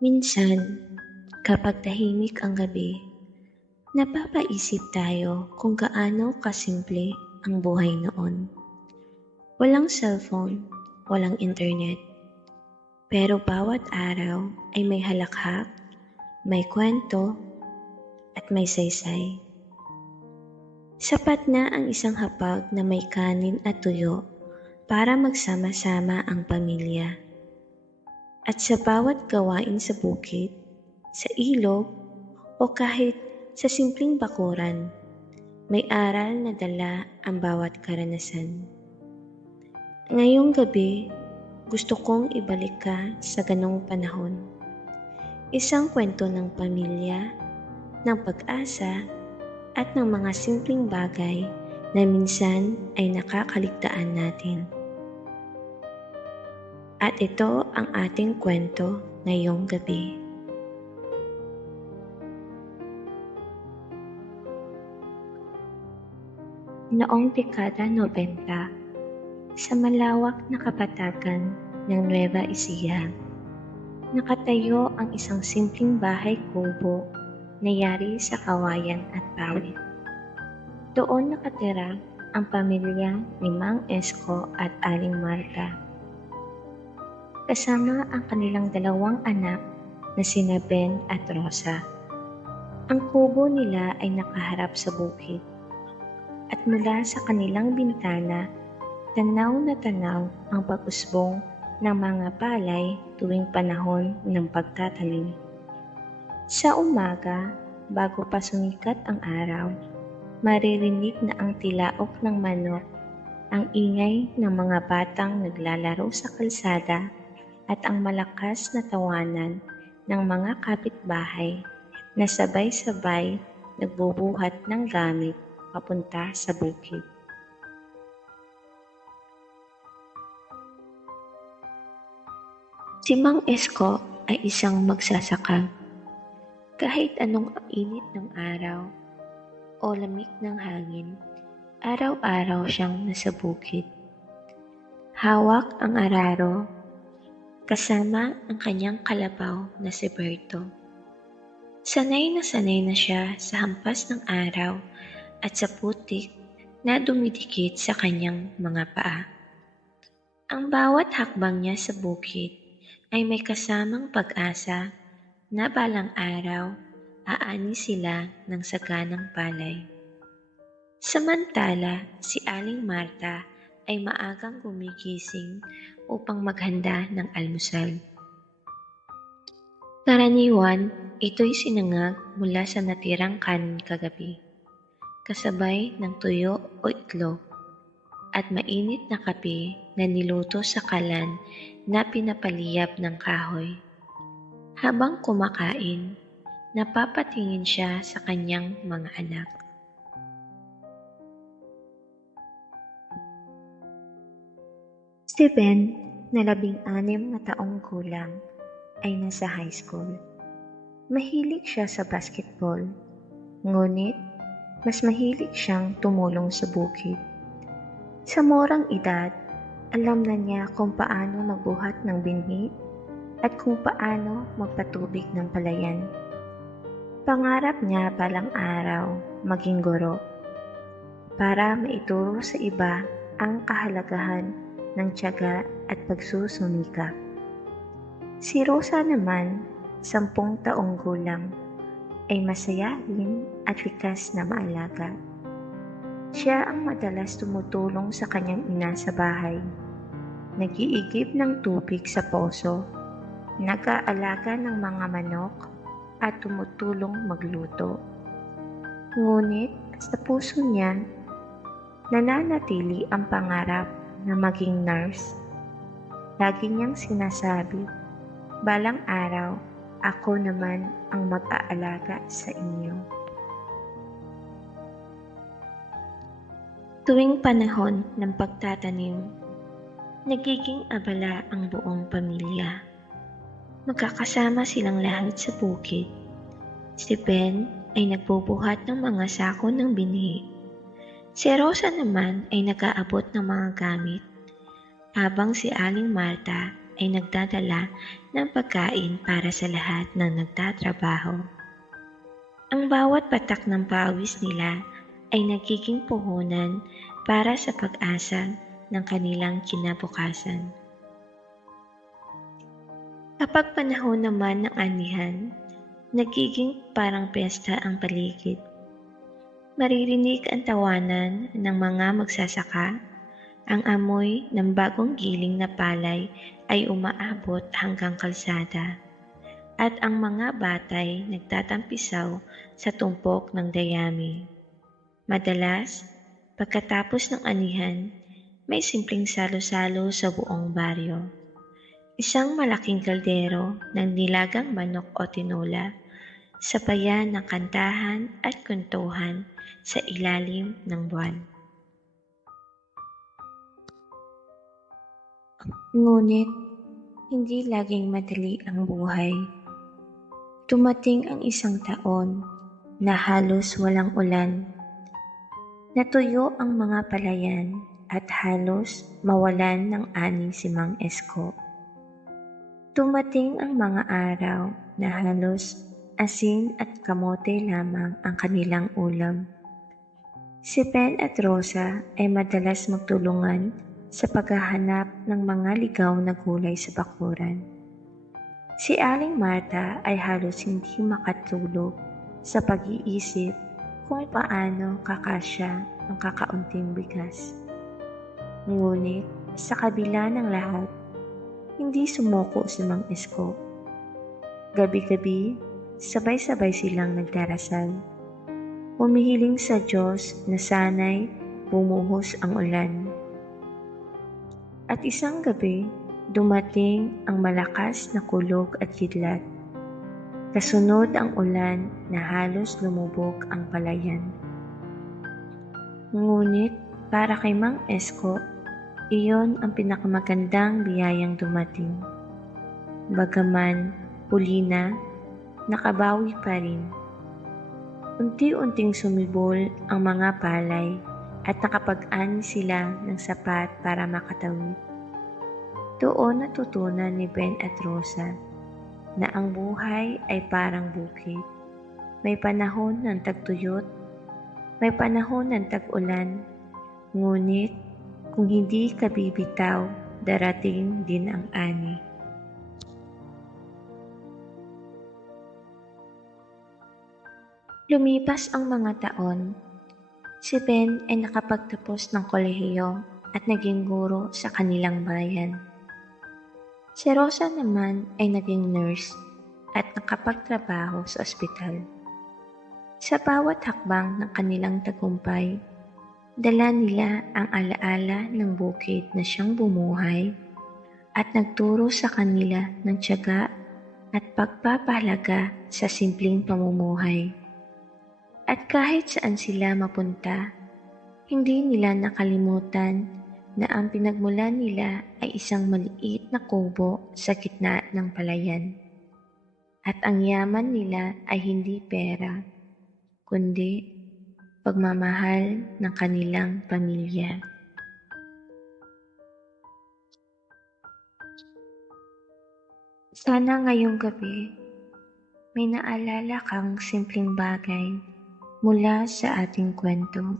Minsan, kapag tahimik ang gabi, napapaisip tayo kung gaano kasimple ang buhay noon. Walang cellphone, walang internet. Pero bawat araw ay may halakhak, may kwento, at may saysay. Sapat na ang isang hapag na may kanin at tuyo para magsama-sama ang pamilya. At sa bawat gawain sa bukid, sa ilog, o kahit sa simpleng bakuran, may aral na dala ang bawat karanasan. Ngayong gabi, gusto kong ibalik ka sa ganong panahon. Isang kwento ng pamilya, ng pag-asa, at ng mga simpleng bagay na minsan ay nakakaligtaan natin. At ito ang ating kwento ngayong gabi. Noong dekada 90, sa malawak na kapatagan ng Nueva Ecija, nakatayo ang isang simpleng bahay kubo na yari sa kawayan at pawid. Doon nakatira ang pamilya ni Mang Esco at Aling Marta. Kasama ang kanilang dalawang anak na sina Ben at Rosa. Ang kubo nila ay nakaharap sa bukid at mula sa kanilang bintana, tanaw na tanaw ang pag-usbong ng mga palay tuwing panahon ng pagtatanim. Sa umaga, bago pa sumikat ang araw, maririnig na ang tilaok ng manok, ang ingay ng mga batang naglalaro sa kalsada at ang malakas na tawanan ng mga kapitbahay na sabay-sabay nagbubuhat ng gamit papunta sa bukid. Si Mang Esko ay isang magsasaka. Kahit anong init ng araw o lamig ng hangin, araw-araw siyang nasa bukid. Hawak ang araro, kasama ang kanyang kalabaw na si Berto. Sanay na sanay na siya sa hampas ng araw at sa putik na dumidikit sa kanyang mga paa. Ang bawat hakbang niya sa bukid ay may kasamang pag-asa na balang araw aani sila ng saganang palay. Samantala, si Aling Marta ay maagang gumigising upang maghanda ng almusal. Karaniwan, ito'y sinangag mula sa natirang kanin kagabi kasabay ng tuyo o itlog, at mainit na kape na niluto sa kalan na pinapaliyab ng kahoy. Habang kumakain, napapatingin siya sa kanyang mga anak. Si Ben, na labing anim na taong gulang, ay nasa high school. Mahilig siya sa basketball, ngunit mas mahilig siyang tumulong sa bukid. Sa morang edad, alam na niya kung paano magbuhat ng binhi at kung paano magpatubig ng palayan. Pangarap niya balang araw maging guro para maituro sa iba ang kahalagahan ng tiyaga at pagsusumikap. Si Rosa naman, sampung taong gulang, ay masayahin at likas na maalaga. Siya ang madalas tumutulong sa kanyang ina sa bahay. Nagiigib ng tubig sa poso, nag-aalaga ng mga manok, at tumutulong magluto. Ngunit sa puso niya, nananatili ang pangarap na maging nurse. Lagi niyang sinasabi, balang araw ako naman ang mag-aalaga sa inyo. Tuwing panahon ng pagtatanim, nagiging abala ang buong pamilya. Magkakasama silang lahat sa bukid. Si Ben ay nagbubuhat ng mga sako ng binhi. Si Rosa naman ay nag-aabot ng mga gamit, habang si Aling Marta ay nagdadala ng pagkain para sa lahat ng nagtatrabaho. Ang bawat patak ng pawis nila ay nagiging puhunan para sa pag-asa ng kanilang kinabukasan. Kapag panahon naman ng anihan, nagiging parang pesta ang paligid. Maririnig ang tawanan ng mga magsasaka, ang amoy ng bagong giling na palay ay umaabot hanggang kalsada, at ang mga batay nagtatampisaw sa tumpok ng dayami. Madalas, pagkatapos ng anihan, may simpleng salo-salo sa buong baryo. Isang malaking kaldero ng nilagang manok o tinola, sabayan ng kantahan at kuntuhan sa ilalim ng buwan. Ngunit, hindi laging madali ang buhay. Tumating ang isang taon na halos walang ulan. Natuyo ang mga palayan at halos mawalan ng ani si Mang Esko. Dumating ang mga araw na halos asin at kamote lamang ang kanilang ulam. Si Ben at Rosa ay madalas magtulungan sa paghahanap ng mga ligaw na gulay sa bakuran. Si Aling Marta ay halos hindi makatulog sa pag-iisip kung paano kakasya ang kakaunting bigas. Ngunit sa kabila ng lahat, hindi sumuko si Mang Esko. Gabi-gabi, sabay-sabay silang nagdarasal. Humihiling sa Diyos na sana'y bumuhos ang ulan. At isang gabi, dumating ang malakas na kulog at kidlat. Kasunod ang ulan na halos lumubog ang palayan. Ngunit para kay Mang Esko, iyon ang pinakamagandang biyayang dumating. Bagaman huli na, nakabawi pa rin. Unti-unting sumibol ang mga palay at nakapag-ani sila ng sapat para makatawid. Doon natutunan ni Ben at Rosa na ang buhay ay parang bukid. May panahon ng tagtuyot, may panahon ng tag-ulan, ngunit kung hindi ka bibitaw, darating din ang ani. Lumipas ang mga taon. Si Ben ay nakapagtapos ng kolehiyo at naging guro sa kanilang bayan. Si Rosa naman ay naging nurse at nakapagtrabaho sa ospital. Sa bawat hakbang ng kanilang tagumpay, Dala nila ang alaala ng bukid na siyang bumuhay at nagturo sa kanila ng tiyaga at pagpapahalaga sa simpleng pamumuhay. At kahit saan sila mapunta, hindi nila nakalimutan na ang pinagmulan nila ay isang maliit na kubo sa gitna ng palayan. At ang yaman nila ay hindi pera, kundi pagmamahal ng kanilang pamilya. Sana ngayong gabi, may naalala kang simpleng bagay mula sa ating kwento.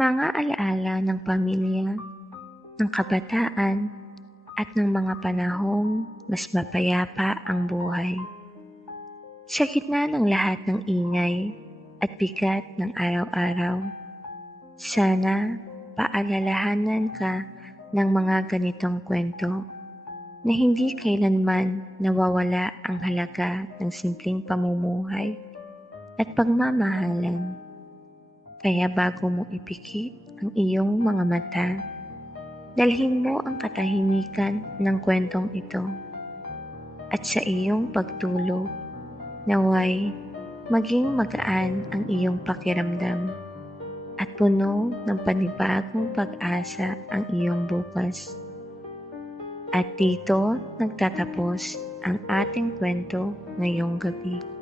Mga alaala ng pamilya, ng kabataan, at ng mga panahong mas mapayapa ang buhay. Sa gitna ng lahat ng ingay, at bigat ng araw-araw. Sana paalalahanan ka ng mga ganitong kwento na hindi kailanman nawawala ang halaga ng simpleng pamumuhay at pagmamahalan. Kaya bago mo ipikit ang iyong mga mata, dalhin mo ang katahimikan ng kwentong ito at sa iyong pagtulog naway maging magaan ang iyong pakiramdam at puno ng panibagong pag-asa ang iyong bukas. At dito nagtatapos ang ating kwento ngayong gabi.